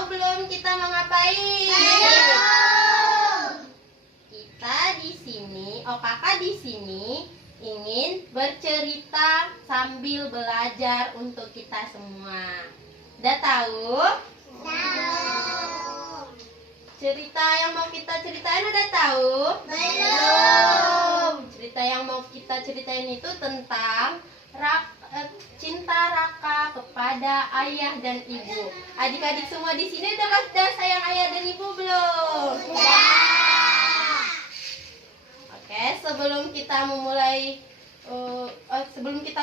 tahu belum kita mau ngapain? Kita di sini, kakak di sini ingin bercerita sambil belajar untuk kita semua. Udah tahu? Cerita yang mau kita ceritain udah tahu? Belum. Cerita yang mau kita ceritain itu tentang cinta Raka kepada ayah dan ibu. Adik-adik semua di sini udah sayang ayah dan ibu belum? Udah. Oke, sebelum kita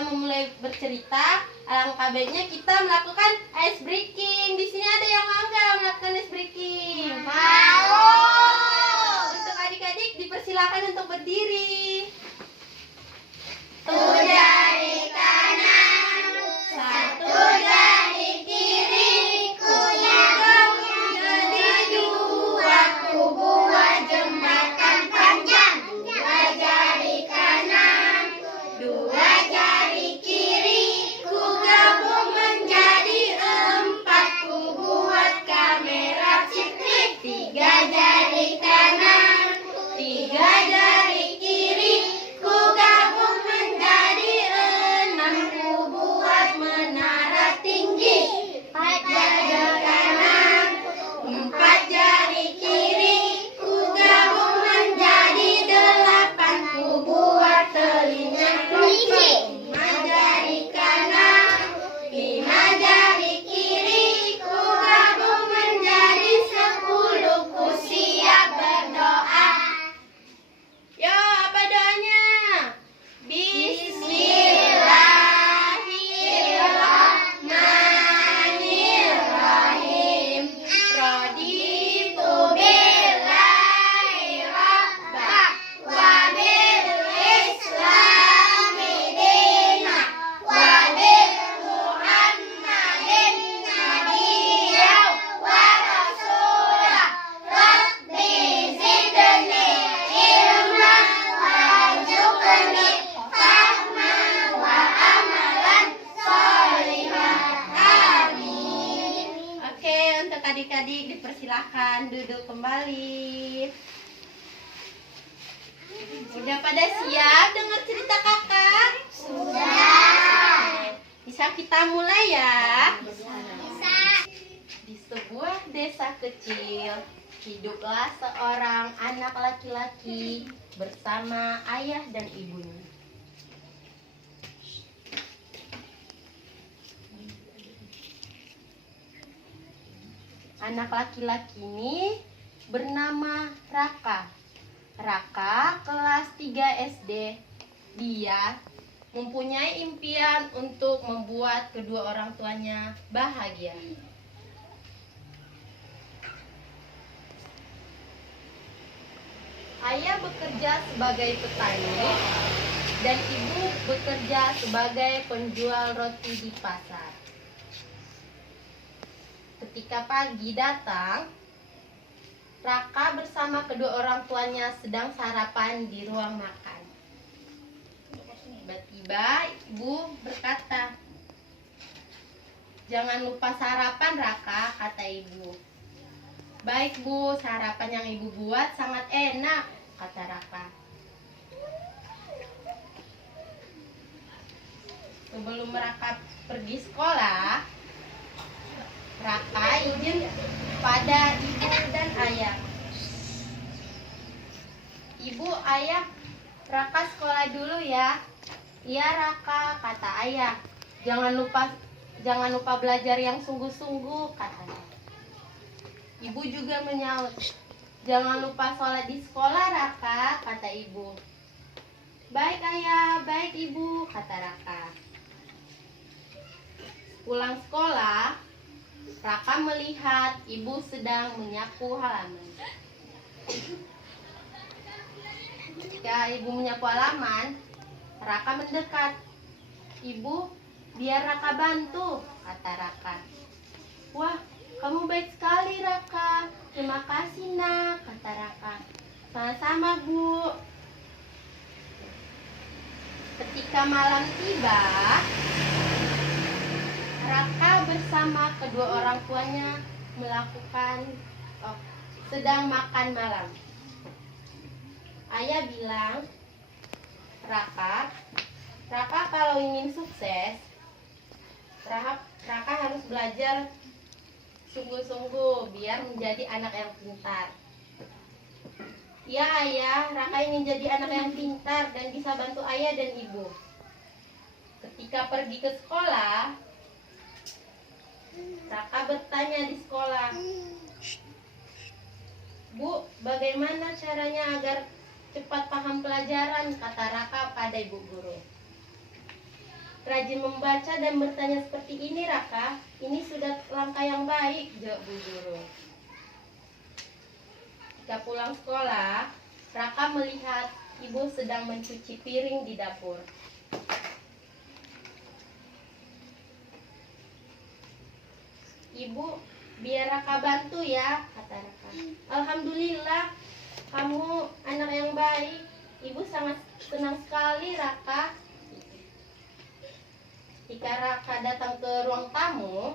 memulai bercerita, alangkah baiknya kita melakukan ice breaking. Di sini ada yang mau nggak melakukan ice breaking? Mau. Untuk adik-adik dipersilakan untuk berdiri. Satu dari kanan, satu dari kiri, ku nyambung jadi dua, ku buat jembatan panjang. Dua jari kanan, dua jari kiri, ku gabung menjadi empat, ku buat kamera ciprit. Tiga jari kanan, tiga jari kiri, ku gabung menjadi enam, ku buat menara tinggi. Empat jari kanan, empat jari kiri, ku gabung menjadi delapan, ku buat telinga kucing. Lima jari kanan, lima jari kiri, ku gabung menjadi 10, ku siap berdoa. Yo, apa doanya? Bismillahirrahmanirrahim. Raditu billahi rabba wa bil islami dina wa bil muhammadin nabiyya wa rasulah. Rabbi zidni ilman warzuqni fahman wa amalan sholihan. Amin. Oke, untuk adik-adik dipersilahkan duduk kembali. Udah pada siap dengar cerita kakak? Sudah. Bisa kita mulai ya? Bisa. Di sebuah desa kecil, hiduplah seorang anak laki-laki bersama ayah dan ibunya. Anak laki-laki ini bernama Raka. Raka kelas 3 SD. Dia mempunyai impian untuk membuat kedua orang tuanya bahagia. Ayah bekerja sebagai petani dan ibu bekerja sebagai penjual roti di pasar. Ketika pagi datang, Raka bersama kedua orang tuanya sedang sarapan di ruang makan. Tiba-tiba ibu berkata, "Jangan lupa sarapan, Raka," kata ibu. "Baik Bu, sarapan yang ibu buat sangat enak," kata Raka. Sebelum Raka pergi sekolah, Raka izin pada ibu dan ayah. "Ibu, ayah, Raka sekolah dulu ya." "Iya Raka," kata ayah. Jangan lupa belajar yang sungguh-sungguh," katanya. Ibu juga menyaut, "Jangan lupa sholat di sekolah Raka," kata ibu. "Baik ayah, baik ibu," kata Raka. Pulang sekolah, Raka melihat ibu sedang menyapu halaman. Ketika ibu menyapu halaman, Raka mendekat. "Ibu, biar Raka bantu," kata Raka. "Wah, kamu baik sekali Raka. Terima kasih nak," kata Raka. "Sama-sama Bu." Ketika malam tiba, Raka bersama kedua orang tuanya sedang makan malam. Ayah bilang, Raka kalau ingin sukses, Raka harus belajar sungguh-sungguh biar menjadi anak yang pintar. Ya ayah, Raka ingin jadi anak yang pintar dan bisa bantu ayah dan ibu. Ketika pergi ke sekolah, Raka bertanya di sekolah, Bu, bagaimana caranya agar cepat paham pelajaran? Kata Raka pada ibu guru. Rajin membaca dan bertanya seperti ini Raka, ini sudah langkah yang baik, jawab bu guru. Ketika pulang sekolah, Raka melihat ibu sedang mencuci piring di dapur. Ibu, biar Raka bantu ya, kata Raka. Alhamdulillah, kamu anak yang baik. Ibu sangat senang sekali Raka. Ketika Raka datang ke ruang tamu,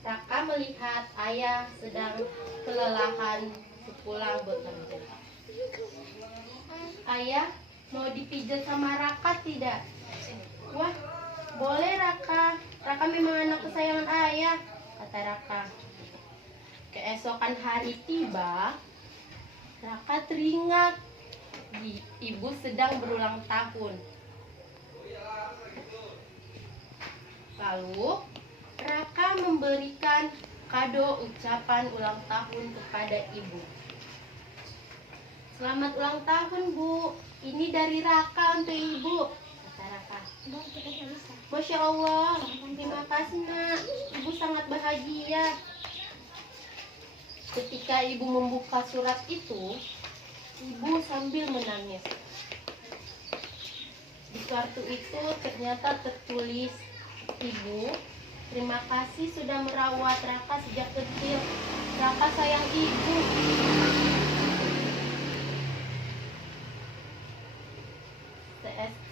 Raka melihat ayah sedang kelelahan sepulang bekerja. Ayah, mau dipijat sama Raka tidak? Wah, boleh Raka. Raka memang anak kesayangan ayah, kata Raka. Keesokan hari tiba, Raka teringat ibu sedang berulang tahun. Lalu Raka memberikan kado ucapan ulang tahun kepada ibu. Selamat ulang tahun Bu, ini dari Raka untuk ibu, kata Raka. Masya Allah, terima kasih nak, ibu sangat bahagia. Ketika ibu membuka surat itu, ibu sambil menangis. Di kartu itu ternyata tertulis, Ibu, terima kasih sudah merawat Raka sejak kecil. Raka sayang ibu.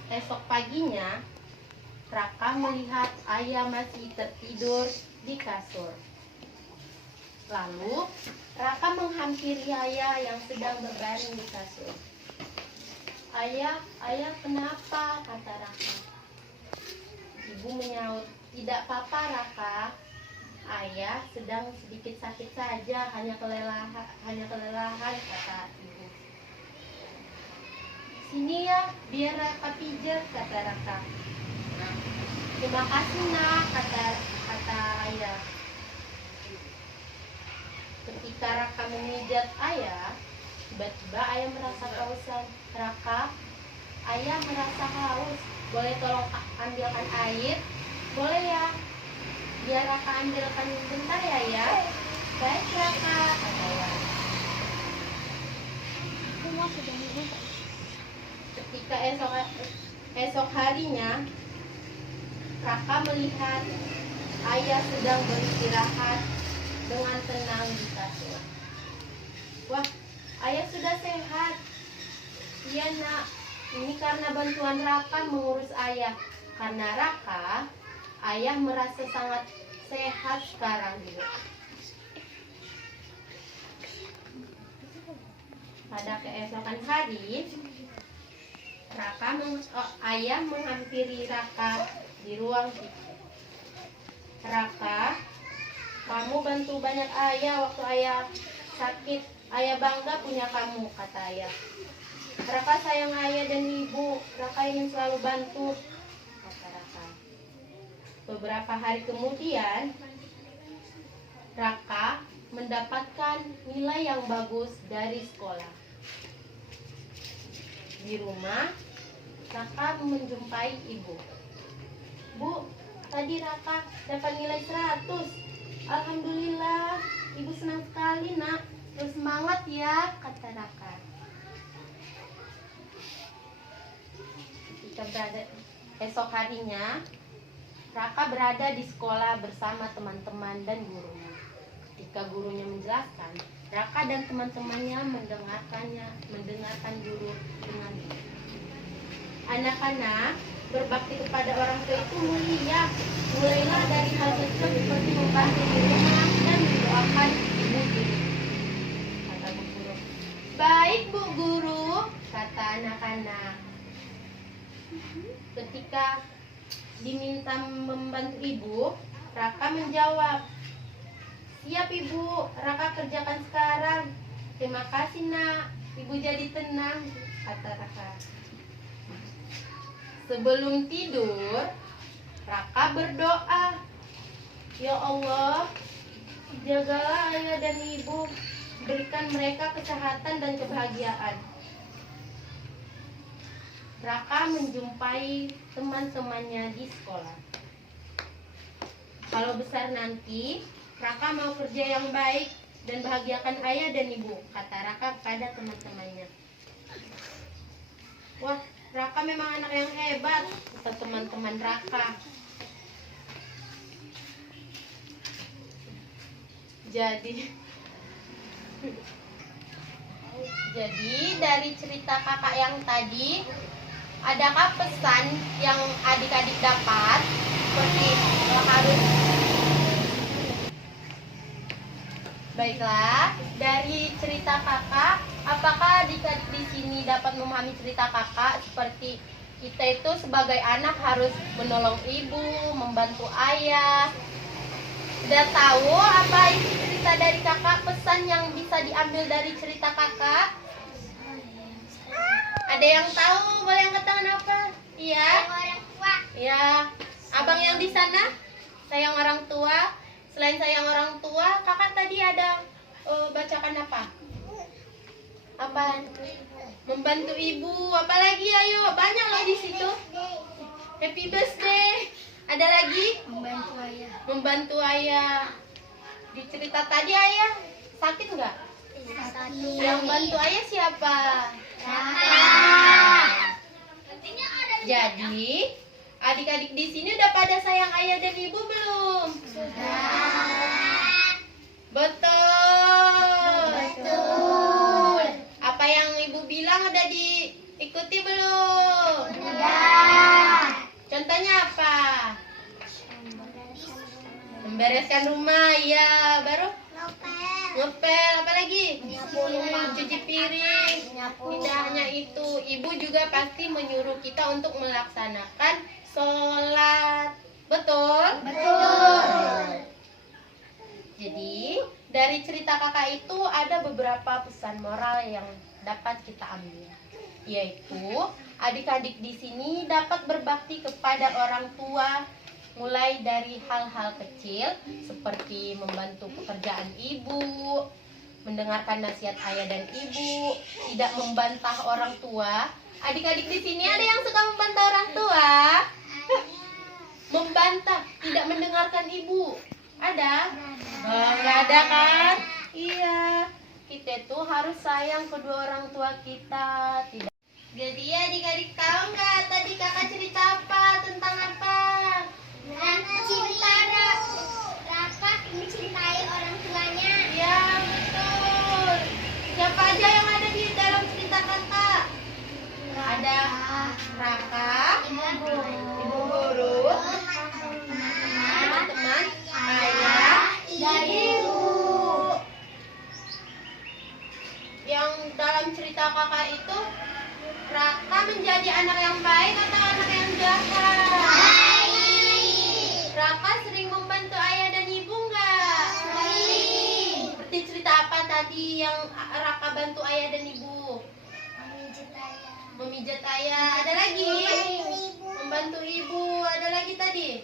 Esok paginya, Raka melihat ayah masih tertidur di kasur. Lalu, Raka menghampiri ayah yang sedang berbaring di kasur. Ayah kenapa? Kata Raka. Ibu menyaut, tidak apa-apa Raka. Ayah sedang sedikit sakit saja, hanya kelelahan, kata ibu. Sini ya, biar Raka pijat, kata Raka. Terima kasih nak, kata ayah. Ketika Raka memijat ayah, tiba-tiba ayah merasa kehausan. Raka, ayah merasa haus. Boleh tolong ambilkan air? Boleh ya. Biar Raka ambilkan bentar ya ya. Baik Raka, kata ayah. Ketika esok harinya, Raka melihat ayah sedang beristirahat dengan tenang di kasur. Wah, ayah sudah sehat. Iya nak, ini karena bantuan Raka mengurus ayah. Karena Raka, ayah merasa sangat sehat sekarang juga. Pada keesokan hari, ayah menghampiri Raka di ruang tidur. Raka, kamu bantu banyak ayah waktu ayah sakit. Ayah bangga punya kamu, kata ayah. Raka sayang ayah dan ibu. Raka ingin selalu bantu, kata Raka. Beberapa hari kemudian, Raka mendapatkan nilai yang bagus dari sekolah. Di rumah, Raka menjumpai ibu. Bu, tadi Raka dapat nilai 100. Alhamdulillah, ibu senang sekali nak. Terus semangat ya, kata Raka. Esok harinya, Raka berada di sekolah bersama teman-teman dan gurunya. Ketika gurunya menjelaskan, Raka dan teman-temannya mendengarkan guru dengan baik. Anak-anak, berbakti kepada orang tua itu mulia. Mulailah dari hal kecil seperti membantu di rumah dan mendoakan Ketika diminta membantu ibu, Raka menjawab, "Siap ibu, Raka kerjakan sekarang." "Terima kasih nak, ibu jadi tenang," kata Raka. Sebelum tidur, Raka berdoa, "Ya Allah, jagalah ayah dan ibu, berikan mereka kesehatan dan kebahagiaan." Raka menjumpai teman-temannya di sekolah. "Kalau besar nanti, Raka mau kerja yang baik dan bahagiakan ayah dan ibu," kata Raka pada teman-temannya. "Wah, Raka memang anak yang hebat," kata teman-teman Raka. Jadi dari cerita kakak yang tadi, adakah pesan yang adik-adik dapat seperti harus? Baiklah, dari cerita kakak, apakah adik-adik di sini dapat memahami cerita kakak seperti kita itu sebagai anak harus menolong ibu, membantu ayah? Sudah tahu apa isi cerita dari kakak, pesan yang bisa diambil dari cerita kakak? Ada yang tahu? Boleh angkat tangan apa? Iya? Iya. Abang yang di sana? Sayang orang tua. Selain sayang orang tua, kakak tadi ada bacakan apa? Apa? Membantu ibu. Apalagi ayo, banyak loh di situ. Happy birthday. Ada lagi? Membantu ayah. Membantu ayah. Di cerita tadi ayah sakit nggak? Yang bantu ayah siapa? Jadi adik-adik di sini udah pada sayang ayah dan ibu belum? Sudah. Betul. Betul. Apa yang ibu bilang udah diikuti belum? Sudah. Contohnya apa? Membereskan rumah, ya. Baru? Ngepel, apa lagi? Menyapu rumah. Cuci piring. Menyapu Tidak rumah. hanya itu, ibu juga pasti menyuruh kita untuk melaksanakan sholat. Betul? Betul. Jadi, dari cerita kakak itu ada beberapa pesan moral yang dapat kita ambil. Yaitu, adik-adik di sini dapat berbakti kepada orang tua mulai dari hal-hal kecil seperti membantu pekerjaan ibu, mendengarkan nasihat ayah dan ibu, tidak membantah orang tua. Adik-adik di sini ada yang suka membantah orang tua? Membantah, tidak mendengarkan ibu. Ada? Oh, nggak ada kan? Iya. Kita tuh harus sayang kedua orang tua kita. Tidak. Jadi adik-adik tahu nggak tadi kakak cerita apa? Tentang apa? Cinta Raka mencintai orang tuanya. Ya, betul. Siapa aja yang ada di dalam cerita kakak? Ada Raka, ibu guru, teman-teman, ayah, dan ibu. Yang dalam cerita kakak itu, Raka menjadi anak yang baik atau anak yang jahat? Raka sering membantu ayah dan ibu nggak? Sering. Seperti cerita apa tadi yang Raka bantu ayah dan ibu? Memijat ayah. Ada lagi? Membantu ibu. Ada lagi tadi?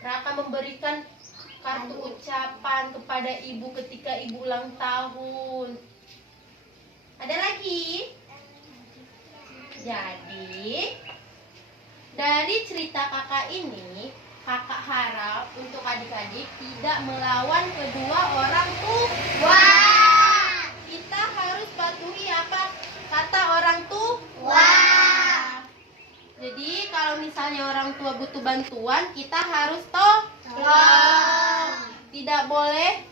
Raka memberikan kartu ucapan kepada ibu ketika ibu ulang tahun. Ada lagi? Jadi, dari cerita kakak ini, kakak harap untuk adik-adik tidak melawan kedua orang tua. Kita harus patuhi apa kata orang tua. Jadi kalau misalnya orang tua butuh bantuan, kita harus tolong. Tidak boleh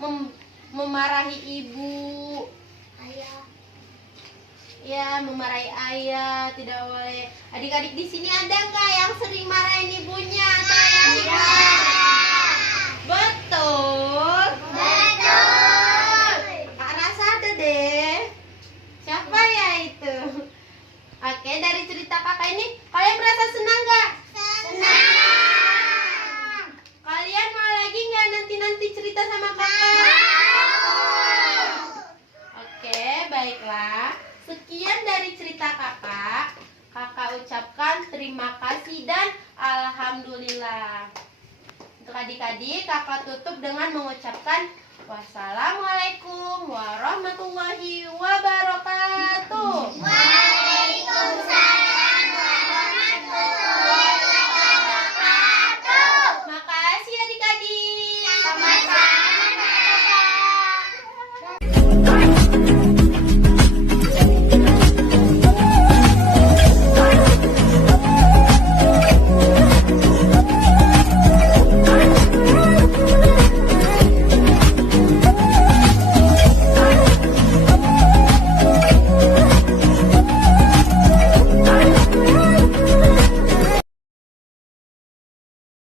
memarahi ibu. Ya, memarahi ayah tidak boleh. Adik-adik di sini ada nggak yang sering marahin ibunya atau ayahnya? Betul. Kak rasa ada deh. Siapa ya itu? Oke, dari cerita kakak ini kalian merasa senang nggak? cerita sama kakak? Oke, baiklah. Sekian dari cerita kakak. Kakak ucapkan terima kasih dan alhamdulillah. Untuk adik-adik, kakak tutup dengan mengucapkan wassalamualaikum warahmatullahi wabarakatuh.